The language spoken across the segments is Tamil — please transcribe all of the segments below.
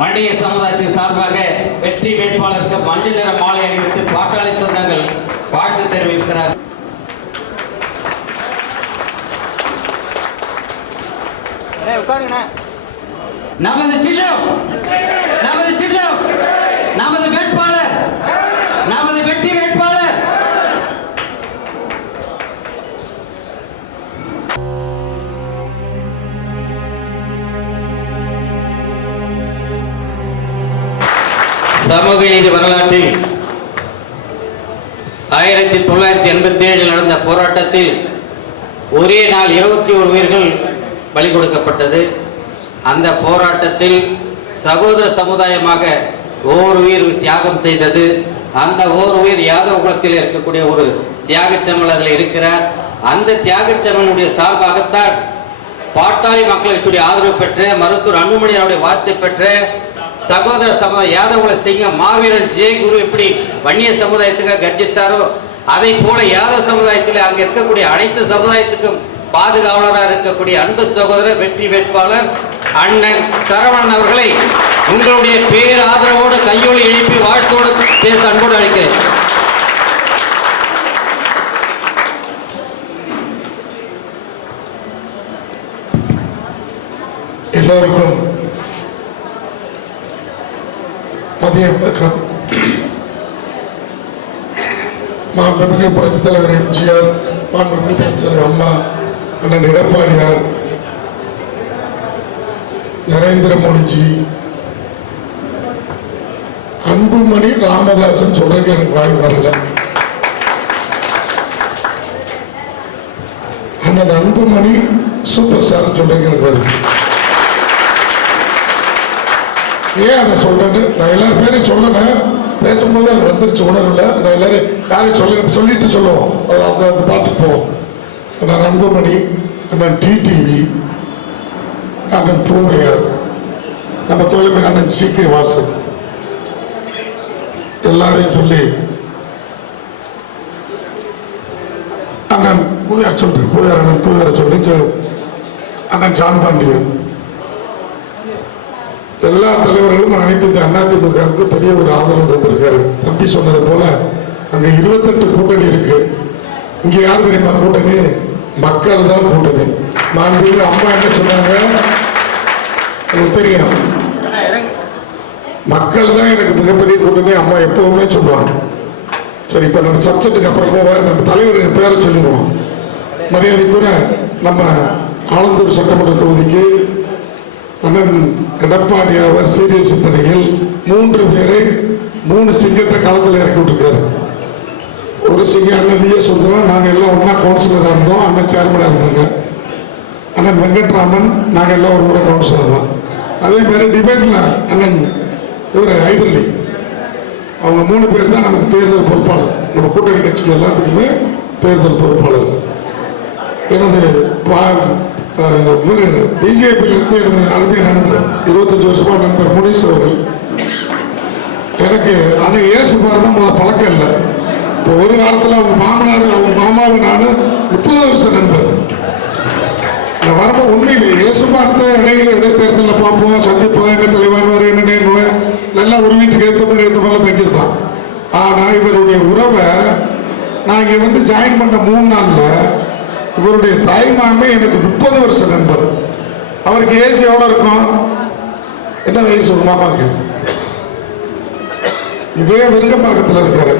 வண்டிய சமுதாயத்தின் சார்பாக வெற்றி வேட்பாளருக்கு மஞ்சள் நிற மாலை அணிவித்து பாட்டாளி சொந்தங்கள் வாழ்த்து தெரிவிக்கிறார். நமது சின்னம், நமது சின்னம், நமது வேட்பாளர், நமது வெற்றி வேட்பாளர். சமூக நீதி வரலாற்றில் 1987 நடந்த போராட்டத்தில் ஒரே நாள் 21 உயிர்கள் பலி கொடுக்கப்பட்டது. அந்த போராட்டத்தில் சகோதர சமுதாயமாக ஓர் உயிர் தியாகம் செய்தது. அந்த ஓர் உயிர் யாதவ குலத்தில் இருக்கக்கூடிய ஒரு தியாகச்செம்மல் அதில் இருக்கிறார். அந்த தியாகச்செம்மனுடைய சார்பாகத்தான் பாட்டாளி மக்களுடைய ஆதரவு பெற்ற மருத்துவர் அன்புமணி அவருடைய வாழ்த்தை பெற்ற சகோதர சமுதாய யாதவகுல சிங்கம் மாவீரன் ஜே குரு எப்படி வன்னிய சமுதாயத்துக்காக கர்ஜித்தாரோ அதை போல யாதவ சமுதாயத்தில் அங்கே இருக்கக்கூடிய அனைத்து சமுதாயத்துக்கும் பாதுகாவலராக இருக்கக்கூடிய அன்பு சகோதரர் வெற்றி வேட்பாளர் அண்ணன் சரவணன் அவர்களை உங்களுடைய பேர் ஆதரவோடு கையொலி எழுப்பி வாழ்த்தோடு பேச அன்போடு அழைக்கிறேன். எல்லோருக்கும் மதிய வணக்கம். மாண்புமிகு புரட்சித் தலைவர் எம்ஜிஆர், மாண்புமிகு புரட்சித் தலைவர் அம்மா, அண்ணன் எடப்பாடியார், நரேந்திர மோடிஜி, அன்புமணி ராமதாசன் சொல்றதுக்கு எனக்கு வாய் வரல. அண்ணன் அன்புமணி சூப்பர் ஸ்டார் சொல்றதுக்கு எனக்கு வருது. ஏன் அதை சொல்றேன்னு நான் எல்லாரும் பேரையும் சொல்லணும், பேசும்போது அது வந்துருச்சு உணர்வுல. நான் எல்லாரும் யாரையும் சொல்லிட்டு சொல்லுவோம், அந்த பாட்டுக்கு போவோம். அண்ணன் அன்புமணி, அண்ணன் டிடிவி, அண்ணன் பூவையார், நம்ம தோழமை அண்ணன் சி.கே. வாசன், எல்லாரையும் சொல்லி அண்ணன் பூவையார் சொல்றேன், பூவையார் அண்ணன் பூவையாரை சொல்லி அண்ணன் ஜான் பாண்டியன், எல்லா தலைவர்களும் அனைத்து அதிமுகவுக்கு பெரிய ஒரு ஆதரவு தந்திருக்காரு. தம்பி சொன்னது போல அங்க 28 கூட்டணி இருக்கு. இங்க யாரு தெரியுமா கூட்டணி? மக்கள் தான் கூட்டணி. மாண்புமிகு அம்மா என்ன சொன்னாங்க எனக்கு தெரியும், மக்கள் தான் எனக்கு மிகப்பெரிய கூட்டணி அம்மா எப்பவுமே சொல்லுவாங்க. சரி, இப்ப நம்ம சப்ஜெக்டுக்கு அப்புறம் போவ நம்ம தலைவர் பேரை சொல்லிடுவோம். மரியாதை கூட நம்ம ஆலந்தூர் சட்டமன்ற தொகுதிக்கு அண்ணன் எடப்பாடி அவர் சீரிய சிந்தனையில் 3 பேரை 3 சிங்கத்தை களத்தில் இறக்கி விட்டுருக்காரு. ஒரு சிங்கம் அண்ணன் விஏ சுந்தரம், நாங்கள் எல்லாம் ஒன்றா கவுன்சிலராக இருந்தோம், அண்ணன் சேர்மனாக இருந்தாங்க. அண்ணன் வெங்கட்ராமன், நாங்கள் எல்லாம் ஒரு முறை கவுன்சிலர் தான். அதே மாதிரி டிபேட்டில் அண்ணன் இவர் ஹைதரலி, அவங்க 3 பேர் தான் நமக்கு தேர்தல் பொறுப்பாளர். நம்ம கூட்டணி கட்சிக்கு எல்லாத்துக்குமே தேர்தல் பொறுப்பாளர். எனது பிஜேபியிலிருந்து எனது அனுப்பிய நண்பர் 25 வருஷமா நண்பர் முனீஸ் அவர்கள், எனக்கு ஆனால் ஏசு பாருதான் முதல் பழக்கம் இல்லை. இப்போ ஒரு வாரத்தில் அவங்க மாமனார் அவங்க மாமாவும் நானும் 30 வருஷம் நண்பர். நான் வரும்போது உண்மையிலே இயேசு பார்த்த இடைத்தேர்தலில் பார்ப்போம், சந்திப்போம், என்ன தலைவாழ்வார் என்ன நேர்வேன் எல்லாம் ஒரு வீட்டுக்கு ஏற்ற மாதிரி தங்கியிருந்தான். ஆனால் இவருடைய உறவை நான் இங்கே வந்து ஜாயின் பண்ண 3 நாளில் இவருடைய தாய் மாமே எனக்கு 30 வருஷம் நண்பர். அவருக்கு ஏஜ் எவ்வளோ இருக்கும்? என்ன வயசு உங்க மாமாக்கு? இதே விருகம்பாக்கத்தில் இருக்காரு.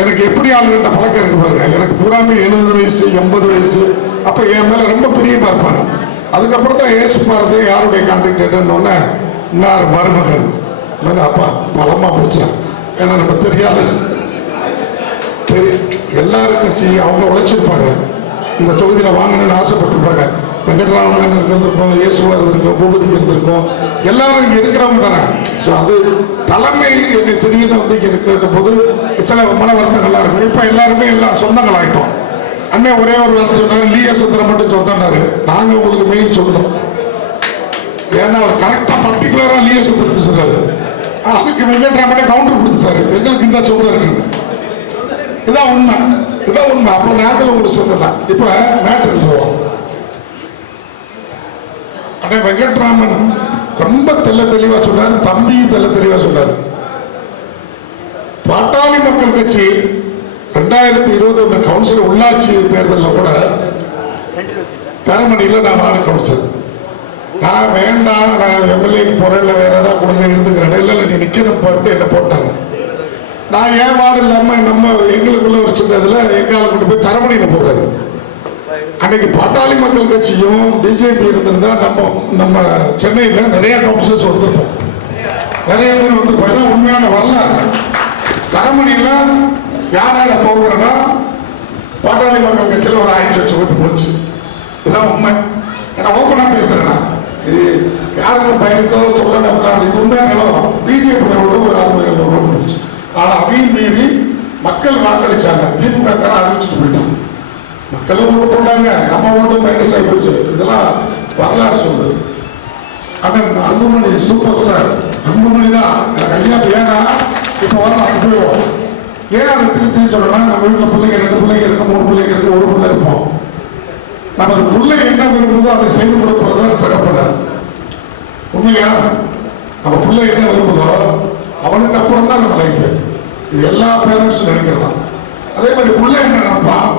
எனக்கு எப்படி ஆளுகிட்ட பழக்கம் இருக்கு பாருங்க. எனக்கு பூராமே 70 வயசு 80 வயசு. அப்போ என் மேலே ரொம்ப பிரியமாக இருப்பாங்க. அதுக்கப்புறம் தான் ஏசு பாரதி யாருடைய கான்டாக்டேட்டன்னு இன்னார் மருமகன் அப்பா பலமாக பிடிச்சான். ஏன்னா நம்ம தெரியாது, எல்லாருக்கும் அவங்க உழைச்சிருப்பாங்க. இந்த தொகுதியில் வாங்கணும்னு ஆசைப்பட்டிருப்பாங்க. வெங்கட்ராமன் இருந்திருக்கோம், இயேசுவார் இருந்திருக்கோம், பூபதிக்கு இருந்திருக்கோம், எல்லாரும் இங்கே இருக்கிறவங்க தானே. ஸோ அது தலைமை என்னை திடீர்னு வந்து இங்கே கேட்ட போது சில மன வருத்தங்கள்லாம் இருக்கும். இப்போ எல்லாருமே எல்லாம் சொந்தங்கள் ஆகிட்டோம். அண்ணன் ஒரே ஒரு வார்த்தை சொன்னார், லீய சுந்தரம் மட்டும் சொந்தம்னாரு. நாங்கள் உங்களுக்கு மெயின் சொந்தம். ஏன்னா அவர் கரெக்டாக பர்டிகுலராக லீய சுந்தரத்தை சொன்னார். அதுக்கு வெங்கட்ராமனே கவுண்டர் கொடுத்துட்டாரு, எங்களுக்கு இந்த சொந்தம் இருக்குன்னு. இதான் உண்மை, இதான் உண்மை. அப்புறம் நாங்கள் உங்களுக்கு சொந்தம் தான். இப்போ மேட்ருக்கு போவோம். அண்ணே வெங்கட்ராமன் ரொம்ப தெளிவா சொன்னார். தம்பியும் தெளிவா சொன்னார். பாட்டாளி மக்கள் கட்சி 2021 கவுன்சில் உள்ளாட்சி தேர்தலில் கூட தரமணியில் நான் வார்டு கவுன்சில், நான் வேண்டாம், நான் எம்எல்ஏக்கு போறேன், இல்லை வேற ஏதாவது கொடுங்க இருந்துக்கிறேன், இல்லை நீ நிக்கணும் போட்டு என்ன போட்டாங்க. நான் ஏன் வார்டு இல்லாம நம்ம எங்களுக்குள்ள ஒரு சின்னதுல எங்கால கொண்டு போய் தரமணியில் போடுறாரு. அன்னைக்கு பாட்டாளி மக்கள் கட்சியும் பிஜேபி இருந்திருந்தா நம்ம சென்னையில் நிறைய கவுன்சிலர்ஸ் வந்திருப்போம், நிறைய பேர் வந்திருப்போம். இதான் உண்மையான வரலாறு. தரமணியில் யாரால போகிறேன்னா பாட்டாளி மக்கள் கட்சியில் ஒரு ஆயிரத்தி வச்சு விட்டு போச்சு. இதுதான் உண்மை. ஏன்னா ஓப்பனா பேசுறேன், இது யாருக்கும் பயத்தோ சொல்லணும், இது உண்மையான நிலவரம். பிஜேபியோட ஒரு 600 போச்சு. ஆனா அதையும் மீறி மக்கள் வாக்களிச்சாங்க. திமுக அறிவிச்சுட்டு போயிட்டாங்க. மக்களும் ஓட்டு போட்டாங்க, நம்ம ஓட்டு மைனஸ் ஆகி போச்சு. இதெல்லாம் வரலாறு சொல்லுது. அண்ணன் அன்புமணி சூப்பர் ஸ்டார் அன்புமணி தான் எனக்கு ஐயா. ஏன்னா இப்போ வர நாங்கள் போயிடுவோம். ஏன் அதை திருப்பி சொல்லணும்னா, நம்ம வீட்டில் பிள்ளைங்க 2 பிள்ளைங்க இருக்கு, 3 பிள்ளைங்க இருக்கு, 1 பிள்ளை இருப்போம். நமது பிள்ளை என்ன விரும்புதோ அதை செய்து கொடுப்பதுதான் தகப்பனார். உண்மையா? நம்ம பிள்ளை என்ன விரும்புதோ அவனுக்கு அப்புறம் தான் நம்ம லைஃப். இது எல்லா பேரண்ட்ஸும் நினைக்கிறதான். அதே மாதிரி பிள்ளை என்ன நினைப்பான்,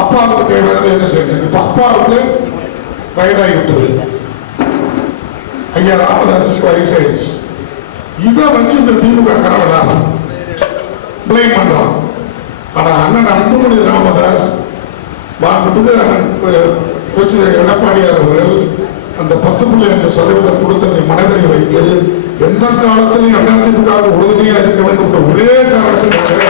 அப்பாவுக்கு தேவையானது என்ன செய்யணும். இப்ப அப்பாவுக்கு வயதாகி விட்டது, ஐயா ராமதாஸுக்கு வயசாயிடுச்சு. இதை வச்சு இந்த திமுக கரவிடாம பிளேம் பண்றான். ஆனா அண்ணன் அன்புமணி ராமதாஸ் எடப்பாடியார் அவர்கள் அந்த 10.5% கொடுத்ததை மனதில் வைத்து எந்த காலத்திலும் அதிமுக உறுதுணையா இருக்க வேண்டும் ஒரே காரணத்திற்காக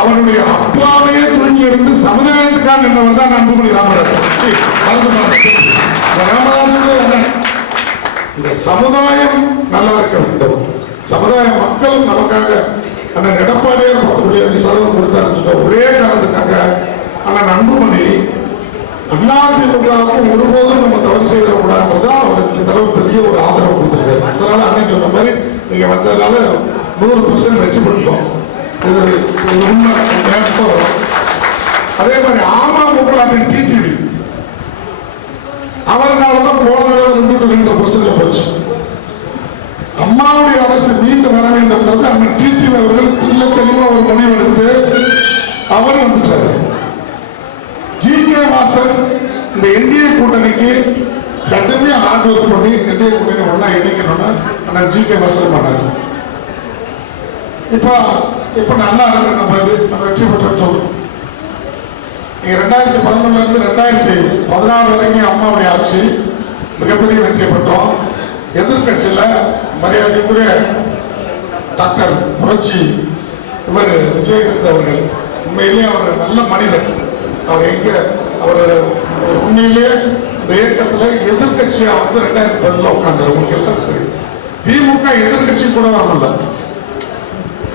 அவருடைய அப்பாவையே தூக்கி இருந்து சமுதாயத்துக்கான என்னவர் தான் அன்புமணி ராமதாஸ். ராமதாஸ் இந்த சமுதாயம் நல்லா இருக்க வேண்டும், சமுதாய மக்கள் நமக்காக அண்ணன் எடப்பாடியார் 10.5% கொடுத்தாரு ஒரே காரணத்துக்காக அண்ணன் அன்புமணி அதிமுகவுக்கும் ஒருபோதும் நம்ம தவறு செய்யக்கூடாதுன்றதா அவர் இந்த தடவை பெரிய ஒரு ஆதரவு கொடுத்திருக்காரு. அதனால அண்ணன் சொன்ன மாதிரி நீங்க வந்ததுனால 100% வெற்றி பெற்றோம். இது உண்மை. அதே மாதிரி அமமுக அண்ணன் டிடிவி அவர்னாலதான் போன தடவை 2% போச்சு. அம்மாவுடைய அரசு மீண்டும் வர வேண்டும் என்றது அண்ணன் டிடிவி அவர்கள் தெளிவா ஒரு முடிவெடுத்து அவர் வந்துட்டார். ஜி.கே. வாசன் இந்த என்டிஏ கூட்டணிக்கு கடுமையா ஹார்ட் ஒர்க் பண்ணி என்டிஏ கூட்டணி ஒன்னா இணைக்கணும்னா அண்ணன் ஜி.கே. வாசன் பண்ணாரு. இப்ப நல்லா இருக்கு, நம்ம வெற்றி பெற்றோம்னு சொல்றோம். 2011 இருந்து 2016 வரைக்கும் அம்மாவுடைய ஆட்சி மிகப்பெரிய வெற்றி பெற்றோம். எதிர்கட்சியில் மரியாதைக்குரிய டாக்டர் புரட்சி இவர் விஜயகாந்த் அவர்கள் உண்மையிலேயே அவர் நல்ல மனிதர். அவர் உண்மையிலேயே இந்த இயக்கத்தில் எதிர்கட்சியா 2010 உட்கார்ந்தார். உங்களுக்கு எல்லாரும் தெரியும். திமுக எதிர்கட்சி கூட வரல,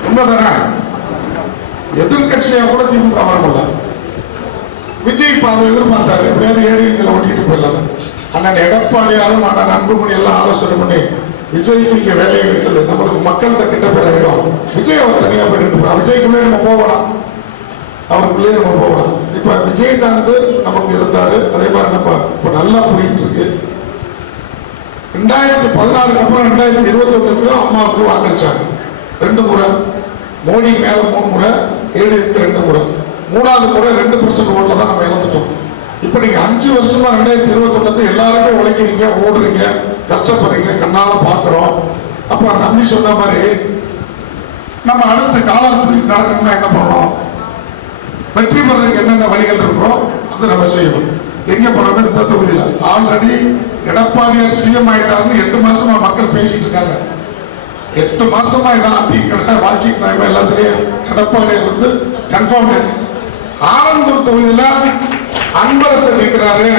உண்மைதானே? எதிர்கட்சியா கூட திமுக வரல. விஜய் அதை எதிர்பார்த்தாரு, எப்படியாவது ஏடிஎம்களை ஓட்டிட்டு போயிடலாம். அண்ணன் எடப்பாடியாரும் அண்ணன் அன்புமணி எல்லாம் ஆலோசனை பண்ணி விஜய்க்கு இங்க வேலையை இருக்குது, நம்மளுக்கு மக்கள்கிட்ட கிட்ட பெறாயிடும், விஜய் அவர் தனியா போயிட்டு விஜய்க்குள்ளே நம்ம போகலாம், அவருக்குள்ளே நம்ம போகலாம். இப்ப விஜயகாந்த் நமக்கு இருந்தாரு, அதே மாதிரி நம்ம இப்ப நல்லா போயிட்டு இருக்கு. 2014 அப்புறம் 2021 அம்மாவுக்கு வாக்களிச்சாங்க 2 முறை. மோடி மேல 3 முறை, ஏடிஎம்க்கு 2 முறை. 3வது முறை 2% ஓட்டுல தான் நம்ம இழந்துட்டோம். இப்ப நீங்க 5 வருஷமா 2021 எல்லாருமே உழைக்கிறீங்க, ஓடுறீங்க, கஷ்டப்படுறீங்க, கண்ணால பாக்குறோம். அப்ப தம்பி சொன்ன மாதிரி நம்ம அடுத்த காலத்துக்கு நடக்கணும்னா என்ன பண்ணணும், வெற்றி பெறதுக்கு என்னென்ன வழிகள் இருக்கோ அதை நம்ம செய்யணும். எங்க போறோம்? இந்த தொகுதியில் ஆல்ரெடி எடப்பாடியார் சிஎம் ஆயிட்டாருன்னு 8 மாசமா மக்கள் பேசிட்டு இருக்காங்க. 8 மாசமா இதான் டீ கடை, வாக்கிங் டைம் எல்லாத்துலயும் எடப்பாடியார் கன்ஃபார்ம். ஆனந்தூர் தொகுதியில அன்பரசன் நிற்கிறாரு,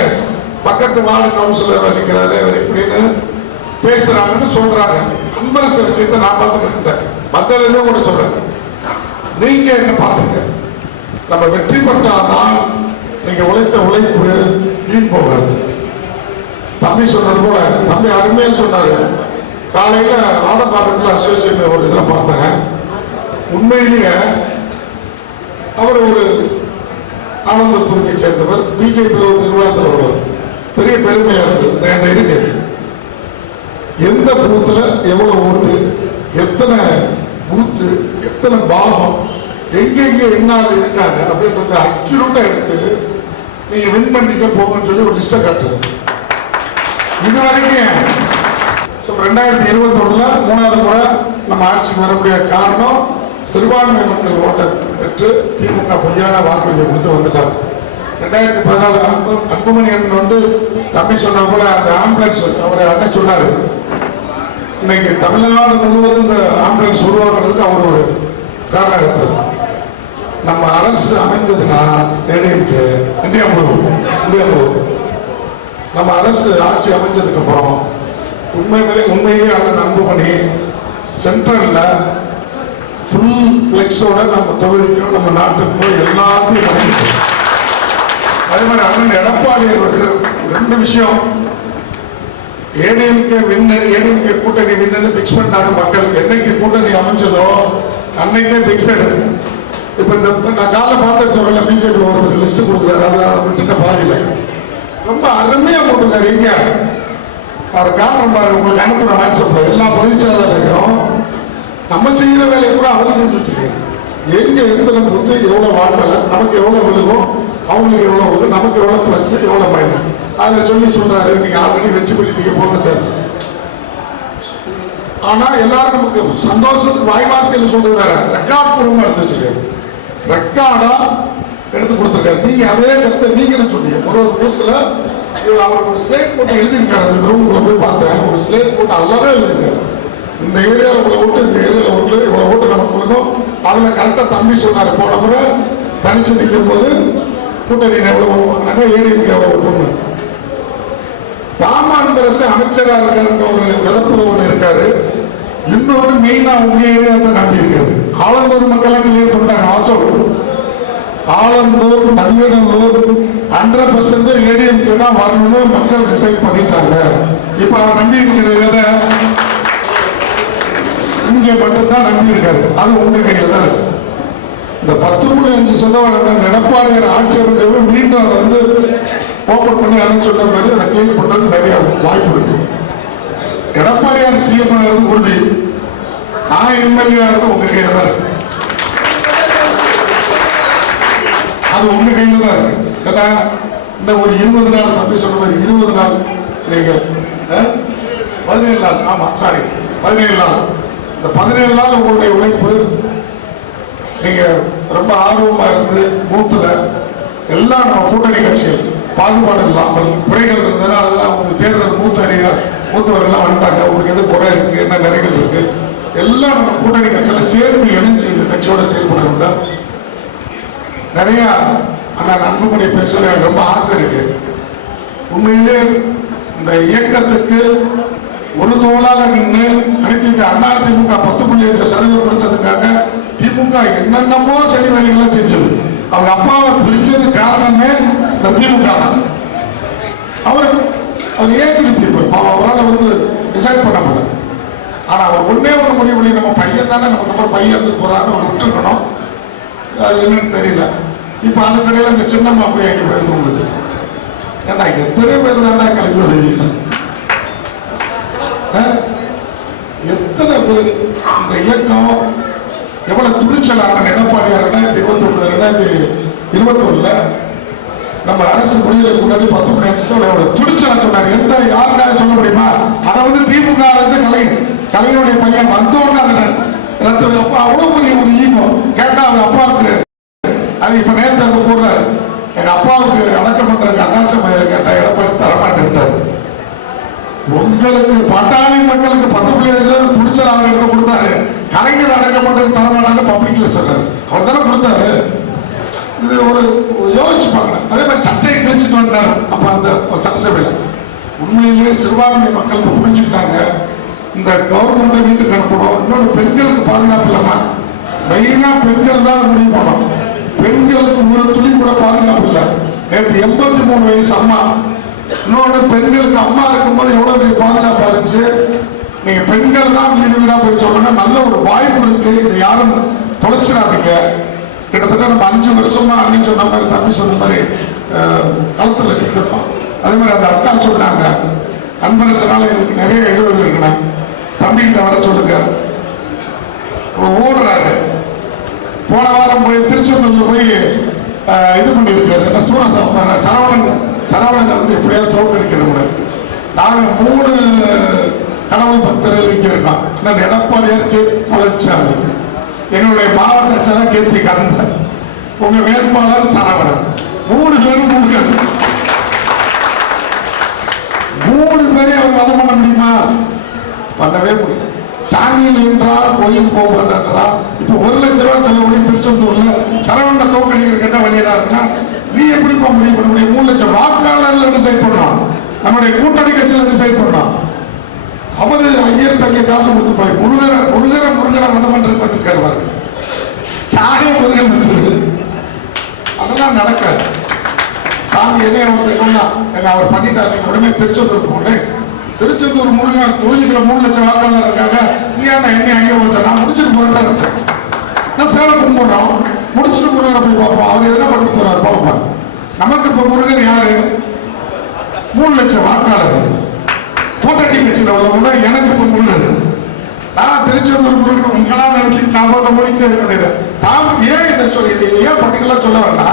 பக்கத்து வார்டு கவுன்சிலர் நிற்கிறாரு, இப்படின்னு பேசுறாங்கன்னு சொல்றாங்க. அன்பரசன் விஷயத்தை நான் பார்த்துக்கிட்டேன், மத்தியிலே கூட சொல்றேன். நீங்க என்ன பார்த்துக்க, நம்ம வெற்றி பெற்றாதான் நீங்க உழைத்த உழைப்பு வீண் போகாது. தம்பி சொன்னது போல, தம்பி அருமையா சொன்னாரு. காலையில ஆதப்பாக்கத்தில் அசோசியேஷன் ஒரு இதில் பார்த்தேன். உண்மையிலேயே அவர் ஒரு ஆனந்த தொகுதியை சேர்ந்தவர், பிஜேபியில் ஒரு நிர்வாகத்தில் உள்ளவர். பெரிய பெருமையா இருந்தது. இந்த இருக்கு எந்த பூத்துல எவ்வளவு ஓட்டு, எத்தனை பூத்து, எத்தனை பாகம், எங்கெங்க என்ன இருக்காங்க அப்படின்றத அக்யூரேட்டா எடுத்து நீங்க வின் பண்ணிக்க போங்கன்னு சொல்லி ஒரு லிஸ்ட்டை காட்டுறோம். இது வரைக்கும் 2021 3வது முறை நம்ம ஆட்சிக்கு வர முடியாத காரணம் சிறுபான்மை மக்கள் ஓட்டை பெற்று திமுக பொய்யான வாக்குறுதியை கொடுத்து வந்துட்டாங்க. 2014 அன்புமணி அண்ணன் வந்து தம்பி சொன்ன போல அந்த ஆம்புலன்ஸ் அவர் அண்ணன் சொன்னாரு, இன்னைக்கு தமிழ்நாடு முழுவதும் இந்த ஆம்புலன்ஸ் உருவாக்குறதுக்கு அவர் ஒரு காரணகத்தர். நம்ம அரசு அமைந்ததுன்னா ஏடிஎம்கே இந்தியா முழுவதும் நம்ம அரசு ஆட்சி அமைச்சதுக்கு அப்புறம் உண்மையிலே அண்ணன் அன்புமணி சென்ட்ரல்ல ஃபுல் ஃபிளெக்ஸோட நம்ம தொகுதிக்கும் நம்ம நாட்டுக்கும் எல்லாத்தையும் பண்ணிருக்கோம். அதே மாதிரி அண்ணன் எடப்பாடி ரெண்டு விஷயம், ஏடிஎம்கே கூட்டணி வின்னு ஃபிக்ஸ் பண்ணிட்டாங்க மக்கள். என்னைக்கு கூட்டணி அமைஞ்சதோ அன்னைக்கே ஃபிக்ஸடு. இப்போ இந்த நான் காலைல பார்த்து சொல்றேன், பிஜேபி ஒருத்தர் லிஸ்ட் கொடுக்குறாரு, அதெல்லாம் விட்டுட்ட பாதியில ரொம்ப அருமையா போட்டிருக்காரு. இங்க அதை காட்டுற மாதிரி உங்களுக்கு அனுப்புற வாட்ஸ்அப்ல எல்லா பொதுச்செயலாளருக்கும் நம்ம செய்யற வேலையை கூட அவங்க செஞ்சு வச்சிருக்கேன். எங்க எத்தனை பொறுத்து எவ்வளவு வாக்கல, நமக்கு எவ்வளவு விழுகும், அவங்களுக்கு எவ்வளவு விழுகும், நமக்கு எவ்வளவு பிளஸ் எவ்வளவு மைனஸ், அதை சொல்றாரு. நீங்க ஆல்ரெடி வெற்றி பண்ணிட்டீங்க போங்க சார். ஆனா எல்லாரும் நமக்கு சந்தோஷத்துக்கு வாய் வார்த்தையில சொல்றது வேற, ரெக்கார்ட் பூர்வமா எடுத்து வச்சிருக்காரு, ரெக்கார்டா எடுத்து கொடுத்துருக்காரு. நீங்க அதே கருத்தை நீங்களும் சொன்னீங்க. ஒரு பூத்துல அவர் ஒரு ஸ்லேட் போட்டு எழுதியிருக்காரு. அந்த ரூம்ல போய் பார்த்தேன், ஒரு ஸ்லேட் போட்டு அழகா எழுதியிருக்காரு. இந்த ஏரியாவில் இவ்வளவு ஓட்டு, இந்த ஏரியாவில் ஓட்டு, இவ்வளவு ஓட்டு நமக்கு கொடுக்கும். அதுல கரெக்டா தம்பி சொன்னாரு, போன முறை தனிச்சு நிற்கும் போது கூட்டணி எவ்வளவு வாங்கினாங்க, ஏடிஎம்கே எவ்வளவு ஓட்டுன்னு. தாமான் அரசு அமைச்சராக இருக்காருன்ற ஒரு விதப்புல ஒண்ணு இருக்காரு. இன்னொரு மெயினா உங்க ஏரியாவை நம்பி இருக்காரு. ஆலந்தூர் மக்கள் கிளியர் பண்ணிட்டாங்க. வாசல் ஆலந்தூர், நங்கநல்லூர் 100% ஏடிஎம்கே தான் வரணும்னு மக்கள் டிசைட் பண்ணிட்டாங்க. இப்ப அவர் நம்பி இருக்கிறத இங்க மட்டும்தான் நம்பி இருக்காரு. அது உங்க கையில தான் இருக்கு. இந்த 10.5% எடப்பாடியார் ஆட்சி அமைச்சர் மீண்டும் அதை வந்து ஓபன் பண்ணி அனுப்பிச்சு சொன்ன மாதிரி அதை கிளியர் பண்றது நிறைய வாய்ப்பு இருக்கு. எடப்பாடியார் சிஎம் ஆகிறது உறுதி, நான் எம்எல்ஏ ஆகிறது உங்க கையில தான் இருக்கு. அது உங்க கையில தான் இருக்கு. ஏன்னா இன்னும் ஒரு 20 நாள் தம்பி சொன்ன மாதிரி 20 நாள் நீங்க 17 நாள், ஆமா சாரி 17 நாள். இந்த 17 நாள் உங்களுடைய உழைப்பு, நீங்க ரொம்ப ஆர்வமா இருந்து பூத்துல எல்லாம் நம்ம கூட்டணி கட்சிகள் பாகுபாடு இல்லாமல் குறைகள் இருந்ததுன்னா அதெல்லாம் உங்களுக்கு தேர்தல் மூத்தவர்கள்லாம் வந்துட்டாங்க, உங்களுக்கு எது குறை இருக்கு, என்ன நிறைகள் இருக்கு, எல்லாம் நம்ம கூட்டணி கட்சியில சேர்ந்து இணைஞ்சு இந்த கட்சியோட செயல்பட நிறைய அண்ணன் அன்புமணி பேச ரொம்ப ஆசை இருக்கு. உண்மையிலே இந்த இயக்கத்துக்கு ஒரு தோளாக நின்று அனைத்து இந்த அண்ணா திமுக 10.5% கொடுத்ததுக்காக திமுக என்னென்னமோ சரி வேலைகளை செஞ்சது. அவங்க அப்பாவை பிரிச்சது காரணமே இந்த திமுக தான். அவர் ஏஜ் பீப்புள், அவரால் வந்து டிசைட் பண்ண முடியல. ஆனா அவர் ஒன்னே ஒன்று முடிவு, நம்ம பையன் தானே, நமக்கு அப்புறம் பையன் இருந்து போறான்னு அவர் விட்டுருக்கணும். அது என்னன்னு தெரியல. இப்ப அதுக்கடையில இந்த சின்னம்மா போய் அங்கே போய் தோணுது. ஏன்னா எத்தனை பேர் தாண்டா கிளம்பி வருவீங்க, எத்தனை பேர் இந்த இயக்கம் எவ்வளவு துணிச்சலான எடப்பாடியார் 2021 நம்ம அரசு முடியறதுக்கு முன்னாடி 10 எவ்வளவு துணிச்சலா சொன்னார். எந்த யாருக்காக சொல்ல முடியுமா? அதை வந்து திமுக அரசு கலைஞருடைய பையன் வந்தோன்னு அதை அப்பா அவ்வளவு பெரிய ஒரு ஈகோ கேட்டா அவங்க அப்பாவுக்கு அது இப்ப நேரத்தை அதை போடுறாரு. எங்க அப்பாவுக்கு அடக்கம் பண்றதுக்கு அண்ணாசமையில கேட்டா எடப்பாடி தரமாட்டேன்ட்டாரு. உங்களுக்கு பட்டாணி மக்களுக்கு 10.5 துணிச்சலாக எடுத்து கொடுத்தாரு, கலைஞர் அடக்கம் பண்றதுக்கு தரமாட்டான்னு பப்ளிக்ல சொன்னாரு. அவர் தானே கொடுத்தாரு. இது ஒரு யோசிச்சு பார்க்கணும். அதே மாதிரி சட்டையை கிழிச்சுட்டு வந்தாரு அப்ப அந்த சட்டசபையில. உண்மையிலேயே சிறுபான்மை மக்கள் புரிஞ்சுக்கிட்டாங்க, இந்த கவர்மெண்ட் வீட்டுக்கு அனுப்பணும். இன்னொரு பெண்களுக்கு பாதுகாப்பு இல்லாம மெயினா பெண்கள் தான் முடிவு பண்ணணும். பெண்களுக்கு ஒரு துளி கூட பாதுகாப்பு இல்லை. நேற்று 83 வயசு அம்மா, இன்னொன்று பெண்களுக்கு அம்மா இருக்கும்போது எவ்வளவு பெரிய பாதுகாப்பா இருந்துச்சு. நீங்க பெண்கள் தான் வீடு வீடா போய் சொல்லணும். நல்ல ஒரு வாய்ப்பு இருக்கு, இதை யாரும் தொலைச்சிடாதீங்க. கிட்டத்தட்ட நம்ம 5 வருஷமா அண்ணன் சொன்ன மாதிரி தம்பி சொன்ன மாதிரி களத்துல நிற்கிறோம். அதே மாதிரி அந்த அக்கா சொன்னாங்க, அன்பரசனால எங்களுக்கு நிறைய எழுதுகள் இருக்கணும், தம்பிக்கிட்ட வர சொல்லுங்க. ஓடுறாரு. போன வாரம் போய் திருச்செந்தூர்ல போய் இது பண்ணியிருக்காரு. என்ன சரவணன் வந்து எப்படியாவது தோற்கடிக்கணும்னு. நாங்கள் 3 கடவுள் பக்தர்கள் இங்கே இருக்கோம். என்ன எடப்பாடியார் கே பழனிசாமி, என்னுடைய மாவட்ட செயலர் KP கந்தன், உங்க வேட்பாளர் சரவணன். 3 பேரும் 3 பேரையும் அவர் மதம் பண்ண முடியுமா? பண்ணவே முடியும். சாமியில் என்றால் கோயிலுக்கு போக மாட்டேன்றா. இப்போ 1 லட்ச ரூபா செலவுடைய திருச்செந்தூர்ல சரவண தோக்கடிக்கிற கெட்ட வழியிறாருன்னா நீ எப்படி போக முடியும்? 3 லட்சம் வாக்காளர்கள் டிசைட் பண்ணலாம், நம்முடைய கூட்டணி கட்சியில் டிசைட் பண்ணலாம். அவரு ஐயர்கிட்ட அங்கே காசு கொடுத்து போய் முருகனை மதம் பண்றதுக்காரு. யாரே முருகன் வந்து அதெல்லாம் நடக்காது. சாமி என்ன ஒருத்தர் சொன்னா, அவர் பண்ணிட்டாரு, உடனே திருச்செந்தூர் போனேன். திருச்செந்தூர் முருகன் தொகுதிக்குள்ள 3 லட்சம் வாக்காளர் இருக்காங்க, நீ ஏன்டா என்ன அங்கே வச்சா? நான் முடிச்சுட்டு போறேன். ஆனால் சேலம் கும்பிடுறோம், முடிச்சுட்டு முருகரை போய் பார்ப்போம். அவர் எதனா பண்ணிட்டு போறாரு பார்ப்போம். நமக்கு இப்போ முருகன் யாரு? 3 லட்சம் வாக்காளர் கூட்டணி கட்சியில் உள்ளவங்க. எனக்கு இப்போ முருகன், நான் திருச்செந்தூர் முருகன் உங்களா நினைச்சுட்டு நான் முடிக்க இருக்க. தாம் ஏன் இதை சொல்லி இதை ஏன் பர்டிகுலரா சொல்ல வரனா,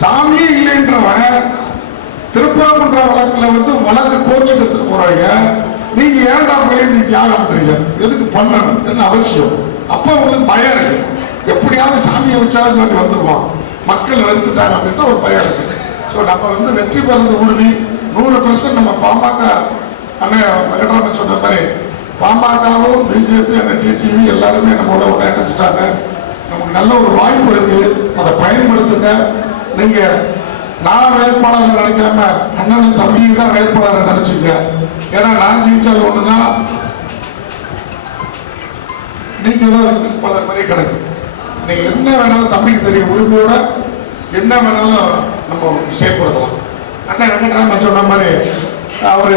சாமியே இல்லைன்றவன் திருப்பரங்குன்ற வழக்குல வந்து வழக்கு கோர்ட்டுக்கு எடுத்துட்டு போறாங்க. நீங்க ஏன்டா போய் இந்த தியாகம் பண்றீங்க? எதுக்கு பண்ணணும் என்ன அவசியம்? அப்ப உங்களுக்கு பயம் இருக்கு, எப்படியாவது சாமியை வச்சாலும் வேண்டி வந்துருவான், மக்கள் வெறுத்துட்டாங்க அப்படின்னா ஒரு பயம் இருக்கு. ஸோ நம்ம வந்து வெற்றி பெறது உறுதி 100%. நம்ம பாமக அண்ணன் வெங்கட்ராமன் சொன்ன மாதிரி பாமகவும் BJP அண்ணன் TTV எல்லாருமே நம்மளோட ஒன்று நினைச்சிட்டாங்க. நமக்கு நல்ல ஒரு வாய்ப்பு இருக்கு, அதை பயன்படுத்துங்க. நீங்க நான் வேட்பாளர் நினைக்காம அண்ணனும் தம்பியை தான் வேட்பாளர் நினைச்சுங்க. ஏன்னா நான் ஜெயிச்சால் ஒண்ணுதான், நீங்க தான் வேட்பாளர் மாதிரி கிடக்கு. நீங்க என்ன வேணாலும் தம்பிக்கு தெரியும், உரிமையோட என்ன வேணாலும் நம்ம செயல்படுத்தலாம். அண்ணன் வெங்கட்ராமன் சொன்ன மாதிரி அவர்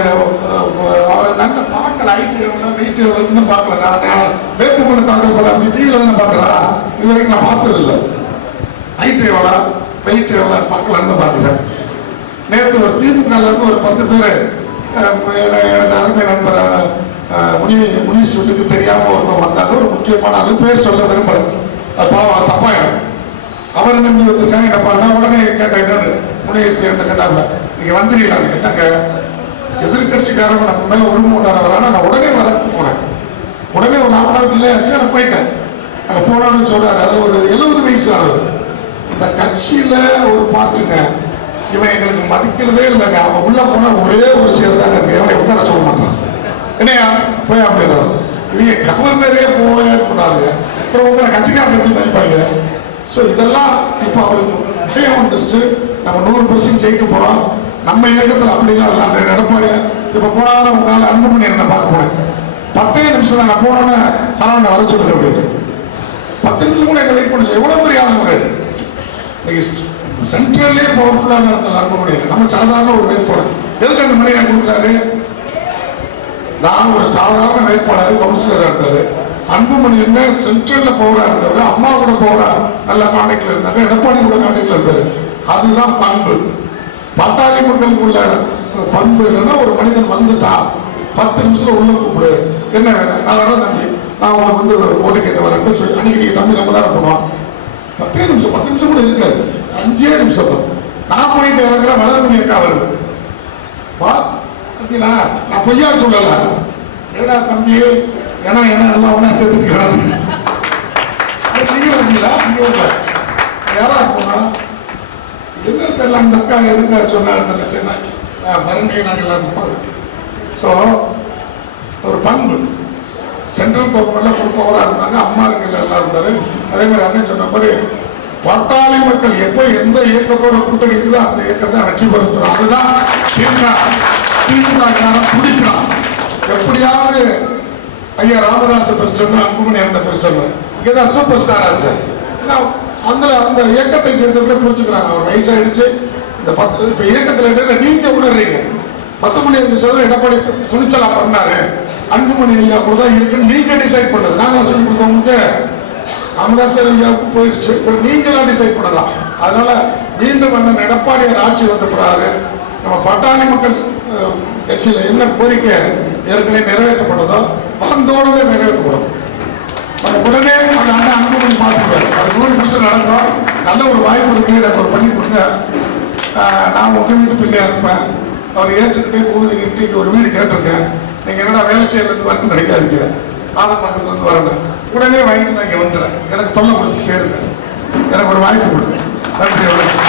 நல்ல பார்க்கல, ஐடி வெயிட் இன்னும் பார்க்கல. நான் வேட்புமனு தாக்கல் பண்ண டிவியில் தானே பார்க்குறேன், இது வரைக்கும் நான் பார்த்ததில்லை. ஐடி எவ்வளோ வெயிட் எவ்வளோ பார்க்கலான்னு பார்க்குறேன். நேற்று ஒரு திமுகலேருந்து ஒரு 10 பேர் எனது அருமை நண்பர் முனீஷ் வீட்டுக்கு தெரியாமல் ஒருத்தர் வந்தாங்க. ஒரு முக்கியமான ஆளு, பேர் சொல்ல விரும்பல, அது பாவம் தப்பாயிடும். அவர் நம்பி வந்திருக்காங்க. என்னப்பா நான் உடனே கேட்டேன், என்னன்னு முனீஷ் என்ன கேட்டாங்க, நீங்கள் வந்துடுறீங்களா? என்னங்க எதிர்கட்சிக்காரங்க நம்ம மேலே உரிமை கொண்டாட வரானா, நான் உடனே வர போனேன். உடனே ஒரு 1/2 hour இல்லை ஆச்சு, நான் போயிட்டேன். அங்கே போனோன்னு சொல்கிறார், அதில் ஒரு 70 வயசு ஆளு. இந்த கட்சியில் ஒரு பாட்டுங்க, இவன் எங்களுக்கு மதிக்கிறதே இல்லைங்க. அவன் உள்ள போனால் ஒரே ஒரு சேர் தாங்க இருக்கு, எவனை உட்கார சொல்ல மாட்டான். என்னையா போய் அப்படின்னா இவங்க கவர்னரே போய் சொன்னாங்க. அப்புறம் உங்களை கட்சிக்காரன் எப்படி மதிப்பாங்க? ஸோ இதெல்லாம் இப்போ அவருக்கு பயம் வந்துருச்சு. நம்ம 100% ஜெயிக்க போகிறோம். நம்ம இயக்கத்தில் அப்படிலாம் இல்லை. எடப்பாடி இப்போ போனாலும் உங்களால் அன்புமணி என்ன பார்க்க போனேன். 10 நிமிஷம் தான் நான் போனோன்னு சரவணனை வர சொல்லுங்க அப்படின்ட்டு 10 நிமிஷம் கூட எங்களை வெயிட் பண்ண. எவ்வளோ பெரிய ஆளுங்க சென்ட்ரல்லே பவர்ஃபுல்லான இடத்துல அன்புமணி. நம்ம சாதாரண ஒரு வேட்பாளர் எதுக்கு அந்த மரியாதை கொடுக்குறாரு? நான் ஒரு சாதாரண வேட்பாளர் கவுன்சிலராக இருந்தாரு. அன்புமணி என்ன சென்ட்ரல்ல பவராக இருந்தவர், அம்மா கூட பவரா நல்ல கான்டாக்ட்ல இருந்தாங்க, எடப்பாடி கூட கான்டாக்ட்ல இருந்தாரு. அதுதான் பண்பு. பட்டாளி மக்களுக்கு உள்ள பண்பு என்னன்னா, ஒரு மனிதன் வந்துட்டா 10 நிமிஷம் உள்ள கூப்பிடு, என்ன வேணும், நான் வரேன் தம்பி, நான் உனக்கு வந்து ஓட்டு கேட்டு வரேன்னு சொல்லி அன்னைக்கு நீங்க தம்பி நம்ம தானே போனோம். 10 நிமிஷம் கூட இருக்காது, 5 நிமிஷம் தான். நான் போயிட்டு இறங்குற வளர்மதி அக்கா வருது. பார்த்தீங்களா, நான் பொய்யா சொல்லல. ஏடா தம்பி, ஏன்னா என்ன எல்லாம் ஒன்றா சேர்த்துட்டு நீங்க வரீங்களா? நீங்க வரல, யாரா போனா என்ன தெரியல. அந்த அக்கா எதுக்காக சொன்னாரு சென்னை மறுபடியும் நாங்கள் எல்லாரும். ஸோ ஒரு பண்பு சென்ட்ரல் கவர்மெண்ட்ல ஃபுல் பவராக இருந்தாங்க, அம்மார்கள் எல்லாம் இருந்தாரு. அதே மாதிரி அண்ணன் சொன்ன மாதிரி பட்டாளி மக்கள் எப்போ எந்த இயக்கத்தோட கூட்டணி இருக்குதோ அந்த இயக்கத்தை வெற்றி பெறும். அதுதான் திமுக பிடிக்கிறான். எப்படியாவது ஐயா ராமதாஸ் பேர் சொன்ன, அன்புமணி அந்த பேர் சொன்ன, இங்கேதான் சூப்பர் ஸ்டார் ஆச்சு. அந்த இயக்கத்தை சேர்ந்தவங்களே புரிஞ்சுக்கிறாங்க. அவர் வயசாயிடுச்சு. இந்த 10 இப்போ இயக்கத்தில் நீங்க உணர்றீங்க. 19% எடப்பாடி துணிச்சலா பண்ணாரு, அன்புமணி ஐயா கூட தான் இருக்குன்னு நீங்க டிசைட் பண்ணது. நாங்களா சொல்லி கொடுத்தவங்களுக்கு ராமதாஸ் ஐயாவுக்கு போயிடுச்சு, நீங்களா டிசைட் பண்ணலாம். அதனால மீண்டும் அண்ணன் எடப்பாடியார் ஆட்சி வந்துடுறாரு. நம்ம பட்டாளி மக்கள் கட்சியில் என்ன கோரிக்கை ஏற்கனவே நிறைவேற்றப்பட்டதோ வந்தோடனே நிறைவேற்றப்படும். நம்ம உடனே அந்த அண்ணன் அனுமதி பார்த்துக்குவார். அது 100% நடக்கும். நல்ல ஒரு வாய்ப்பு இருக்கு, எனக்கு ஒரு பண்ணி கொடுங்க, நான் உங்கள் வீட்டு பிள்ளையா இருப்பேன், அவர் ஏசுக்கிட்டே போகுது கிட்டே இங்கே ஒரு வீடு கேட்டிருக்கேன், நீங்கள் என்னடா வேலை செய்யறதுக்கு வரணும் நினைக்காதீங்க, ஆதம் பக்கத்துலேருந்து வரணும், உடனே வாங்கிட்டு நான் இங்கே வந்துடுறேன், எனக்கு சொல்ல கொடுத்துக்கிட்டே இருக்கேன், எனக்கு ஒரு வாய்ப்பு கொடுங்க. நன்றி.